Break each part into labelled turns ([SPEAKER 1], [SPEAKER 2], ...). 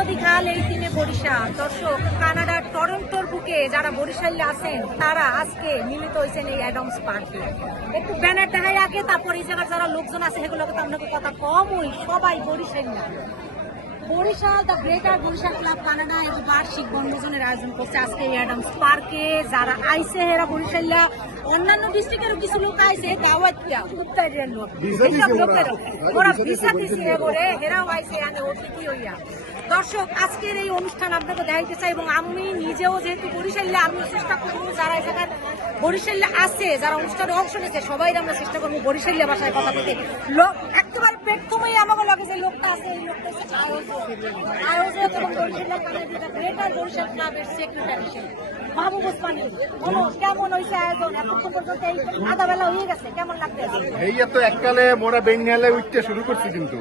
[SPEAKER 1] নদী খাল, এই দিনে বরিশাল। দর্শক, কানাডার টরন্টোর বুকে যারা বরিশালে আছেন, তারা আজকে মিলিত হয়েছেন এই অ্যাডামস পার্কে। একটু ব্যানার দেখাই আগে, তারপর এই জায়গার যারা লোকজন আছে, সেগুলোকে তো আপনাকে কথা কমই, সবাই বরিশাল না। Barishal the greater Barishal club Canada এই বার্ষিক বনভোজনের আয়োজন করছে আজকে এই অ্যাডামস পার্কে। যারা আইসে এরা বরিশাল্লা অন্যান্য ডিস্ট্রিক্টেরও কিছু লোক আইসে দাওয়াত দিয়া উত্তরের লোক। এইসব লোকেরও ওরা। ভিসা দিছে করে এরাও আইসে এখানে অতিথি হইয়া। দর্শক আজকের এই অনুষ্ঠান আপনাকে দেখাইতে চাই এবং আমি নিজেও যেহেতু বরিশালে আমিও চেষ্টা করব যারা এই জায়গার বরিশাল্লে আছে যারা অনুষ্ঠানে অংশ নিচ্ছে সবাই আমরা চেষ্টা করব বরিশালে ভাষায় কথা বলতে। লোক একেবারে পেট্রোময় আমাকে লাগে যে লোকটা আছে এই লোকটা হচ্ছে আয়োজক। আয়োজক এবং কানাডিকা গ্রেটার বরিশাল ক্লাবের সেক্রেটারি মাহবুব ওসমানী বলো কেমন হয়েছে আয়োজন? এতক্ষণ পর্যন্ত এই আধা বেলা হয়ে গেছে কেমন লাগতেছে
[SPEAKER 2] এই তো এককালে মোরা বেঙ্গালে উঠতে শুরু করছি কিন্তু।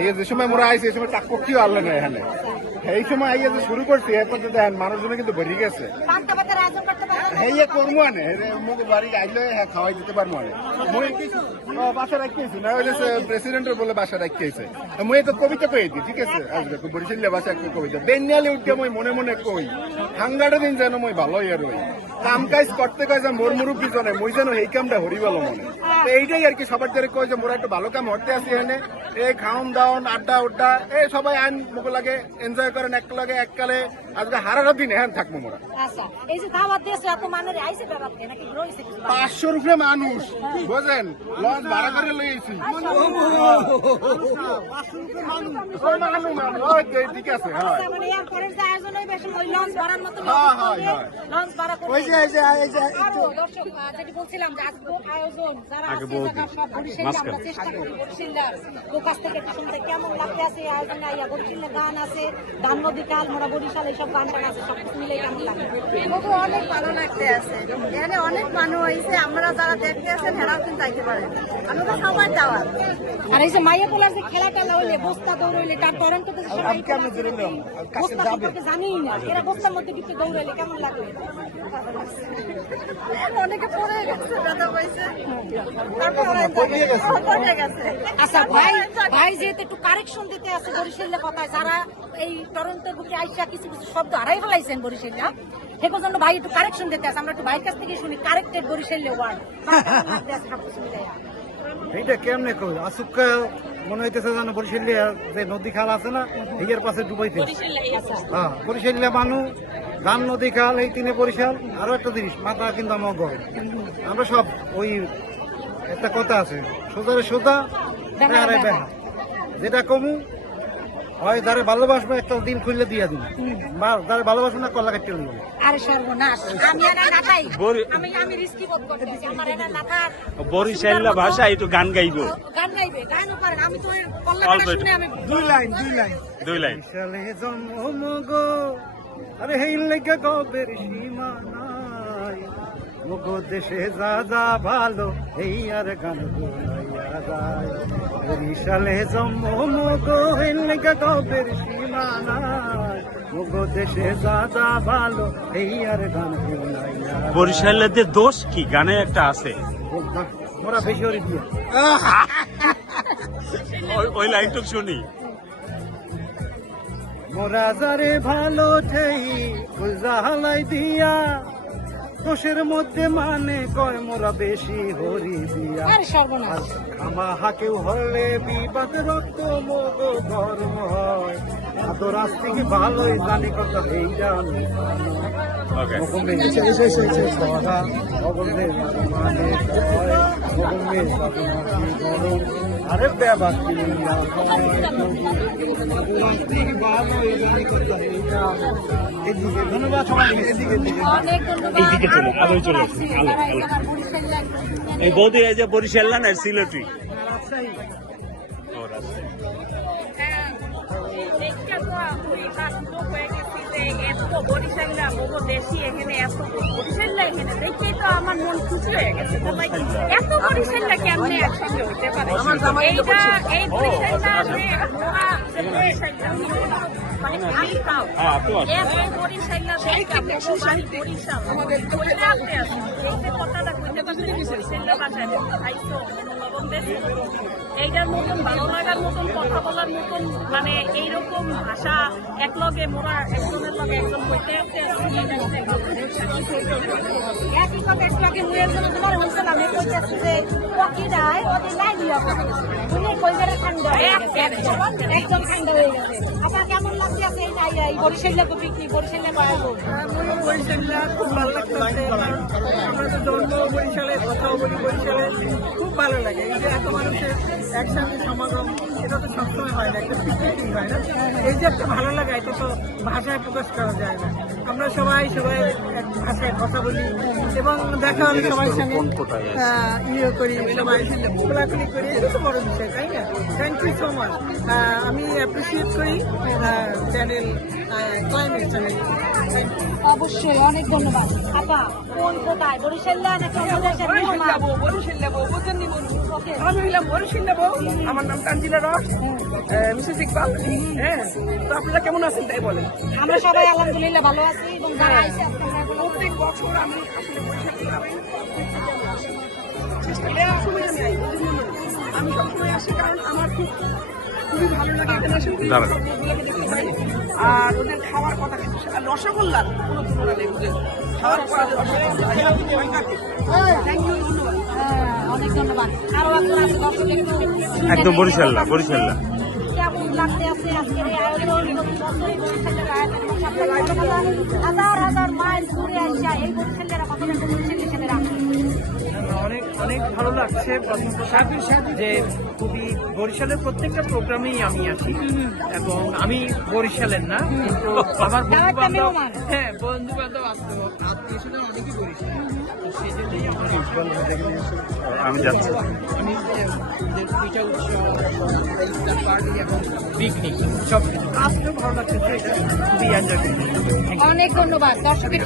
[SPEAKER 2] এই যে সময় মোরা আইছে এই সময় টাক পক্ষিও আনলে না এখানে। এই সময় আইয়া যে শুরু করছি এরপর দেখেন মানুষজন কিন্তু বেড়ে গেছে।
[SPEAKER 1] পান্তা ভাতের আয়োজন করতে পারবেন
[SPEAKER 2] এই যে করব আনে মুখ বাড়ি আইলে হ্যাঁ খাওয়াই দিতে পারব আনে। বাসা রাখতেছি না প্রেসিডেন্টের বলে বাসা রাখতেছে মুই তো কবিতা কই দিই ঠিক আছে? বরিশাল্লা ভাষা একটা কবিতা। বেঙ্গালে উঠতে মই মনে মনে কই হাঙ্গাটা দিন যেন মই ভালো ইয়ে রই কাম কাজ করতে কয় যে মোর মুরুব্বী জনে, মই যেন এই কামটা হরি ভালো মনে। এইটাই আর কি সবার দ্বারা কয় যে, মোরা একটু ভালো কাম হরতে আসি এখানে এই খাওন দাওন আড্ডা উড্ডা এই সবাই আইন মুখ লাগে এনজয় করেন এক লাগে এককালে আজকে হারার দিন এখানে থাকব মোরা
[SPEAKER 1] আচ্ছা এই যে দাওয়াত মানুষ?
[SPEAKER 2] পাঁচশোর উপরে লঞ্চ ভাড়া করে লইছি ঠিক আছে হ্যাঁ
[SPEAKER 1] আচ্ছা, মানে
[SPEAKER 2] হ্যাঁ, হ্যাঁ, হ্যাঁ।
[SPEAKER 1] লঞ্চ ভাড়া করে
[SPEAKER 2] ওই যে এই যে এই যে
[SPEAKER 1] আরও দর্শক আহ, যেটি বলছিলাম যে আজকে আয়োজন যারা কাছ থেকে শুনতে কেমন লাগতে আছে আয়োজনে আইয়া গান আছে গান নদী কাল মোরা বরিশাল এইসব গান টান আছে সব কিছু মিলে কেমন লাগে
[SPEAKER 3] খুবই অনেক ভালো লাগতে আছে। এখানে অনেক মানুষ হয়েছে আমরা যারা দেখতে আছেন হেরাও কিন্তু যাইতে পারে। আমি তো সবাই যাওয়ার।
[SPEAKER 1] আর এই যে মাইয়া পোলার যে খেলা টেলা হইলে বস্তা দৌড়াইলে তার টরন্টোতে যে সবাই বস্তা সম্পর্কে জানিই না। এরা বস্তার মধ্যে কিন্তু দৌড়াইলে কেমন লাগে
[SPEAKER 3] অনেকে পড়ে গেছে ব্যথা পাইছে। তারপর গেছে।
[SPEAKER 1] আচ্ছা ভাই ভাই যেহেতু একটু কারেকশন দিতে আছে বরিশালের কথায় যারা এই টরন্টোর বুকে আইসা কিছু কিছু শব্দ হারাই ফেলাইছেন পর্যন্ত ভাই একটু কারেকশন দিতে আছে। আমরা একটু ভাইয়ের কাছ থেকে শুনি কারেক্টেড বরিশাল্লে ওয়ার্ড
[SPEAKER 4] এইটা কেমনে কই? আসুকা মনে হইতেছে যেন বরিশালিয়া যে নদী খাল আছে না পাশে ডুবাইতে হ্যাঁ বরিশালিয়া মানুষ ধান নদী খাল এই তিনে বরিশাল আরও একটা জিনিস মাথা কিন্তু আমার গরম। আমরা সব ওই একটা কথা আছে সোজারে সোজা যেটা কমু হয় যারে ভালোবাসবো একটা দিন খুললে দিয়ে দিন যারে ভালোবাসবো না কল্লা কাটতে
[SPEAKER 1] নাথার
[SPEAKER 5] বরিশাল্লা ভাষা একটু গান গাইবো।
[SPEAKER 1] গান গাইবে। গানও পারেন আমি তো কল্লা
[SPEAKER 5] অল্প
[SPEAKER 1] কাটা
[SPEAKER 5] একটু।
[SPEAKER 1] শুনে আমি
[SPEAKER 4] দুই লাইন দুই লাইন।
[SPEAKER 5] দুই লাইন।
[SPEAKER 4] জন্ম গো আরে হেই লেগে গবের সীমা নাই মগো দেশে যা যা ভালো এই আর গান যায়। বিশালে জন্ম গবের মগো দেশে যা যা ভালো এই আর গান
[SPEAKER 5] দোষ কি? গানে একটা আছে।
[SPEAKER 4] মোরা বেশি দিয়ে
[SPEAKER 5] ওই- লাইনটুক শুনি।
[SPEAKER 4] মোরা যারে ভালো ঠেই দিয়া কোষের মধ্যে মানে কয় মোরা বেশি হরি দিয়া। খামা হাকেও হলে বিবাদ রক্ত মগ গরম হয়। আদর আস্তিক ভালোই জানি কত এই জানি।
[SPEAKER 5] ওকে
[SPEAKER 4] আরে ব্যাপার এদিকে ধন্যবাদ
[SPEAKER 5] এইদিকে চলে, আরও চলে, আলো,
[SPEAKER 1] এই
[SPEAKER 5] আলো।
[SPEAKER 1] বরিশালে
[SPEAKER 5] বৌদি এই যে বরিশাল্লা না সিলেটি?
[SPEAKER 6] বরিশাল্লা বহু বেশি এখানে এত বরিশাল্লা এখানে দেখেই তো আমার মন খুশি হয়ে গেছে। এত বরিশাল্লা কেমনে একসঙ্গে হইতে পারে? এইটা এই বরিশাল্লা যে মোরা মানে
[SPEAKER 5] হ্যাঁ
[SPEAKER 6] দেখা বহু বাড়ি বরিশাল। বইলে এইটার মতন ভালো লাগার মতন কথা বলার মানে এইরকম ভাষা একলগে মোরা একজনের লগে একজন হইতে
[SPEAKER 1] একটু আগে মুই একজন যে পকিরায় ওদের লাই দিয়া উনি কইবারে ঠান্ডা ঠান্ডা হয়ে গেছে। এই
[SPEAKER 7] বরিশাল্লা খুব ভালো তো বলি খুব ভালো লাগে। এই যে এত মানুষের একসাথে সমাগম তো সবসময় হয় না। একটা হয় এই যে একটা ভালো লাগা এটা তো ভাষায় প্রকাশ করা যায় না। আমরা সবাই সবাই ভাষায় কথা বলি এবং দেখা হলে সবাই সঙ্গে। আহ, ইয়ে করি সবাই। খোলাখুলি করি। এটা তো বড় বিষয় তাই না? থ্যাংক ইউ সো মাচ আমি অ্যাপ্রিসিয়েট করি। চ্যানেল ক্লাইমেট চ্যানেল
[SPEAKER 1] অবশ্যই অনেক ধন্যবাদ। আপা কোন কোথায়? বরিশাইলা নাকি অন্য দেশের মেহমান? ওকে।
[SPEAKER 7] আমি হইলাম বরিশাল্লা বউ আমার নাম তানজিলা রস। মিসেস ইকবাল। হ্যাঁ তো আপনারা কেমন আছেন তাই বলেন?
[SPEAKER 1] আমরা সবাই আলহামদুলিল্লাহ ভালো আছি এবং যারা আইসে আজকে
[SPEAKER 7] প্রত্যেক বছর আমি আসলে বরিশাল চেষ্টা করি। আমি সবসময় আসি কারণ আমার খুব খুবই ভালো লাগে ইন্টারন্যাশনাল
[SPEAKER 5] দাঁড়ান।
[SPEAKER 7] আর ওদের খাওয়ার কথা কিন্তু আর রসগোল্লার কোনো তুলনা নেই ওদের খাওয়ার পর থ্যাংক ইউ ধন্যবাদ
[SPEAKER 1] হ্যাঁ, অনেক ধন্যবাদ। আরও
[SPEAKER 5] একদম বরিশাল্লা বরিশাল্লা।
[SPEAKER 1] লাগতে আছে আজকের এই আয়োজন? হাজার হাজার মাইল ঘুরে আসা এই বরিশালেরা কত বরিশালের ছেলেরা
[SPEAKER 7] অনেক ভালো লাগছে প্রথম কথা যে খুবই বরিশালের প্রত্যেকটা প্রোগ্রামেই আমি আছি। এবং আমি বরিশালের না কিন্তু আমার বন্ধু বান্ধব হ্যাঁ বন্ধু বান্ধব আত্মীয় স্বজন অনেকই বরিশাল। তো সেই জন্যই আমার
[SPEAKER 5] আমি যাচ্ছি।
[SPEAKER 7] আমি যে যে পিঠা উৎসব ইফতার পার্টি এবং পিকনিক সব ভালো লাগছে খুবই এনজয়
[SPEAKER 1] অনেক ধন্যবাদ দর্শকের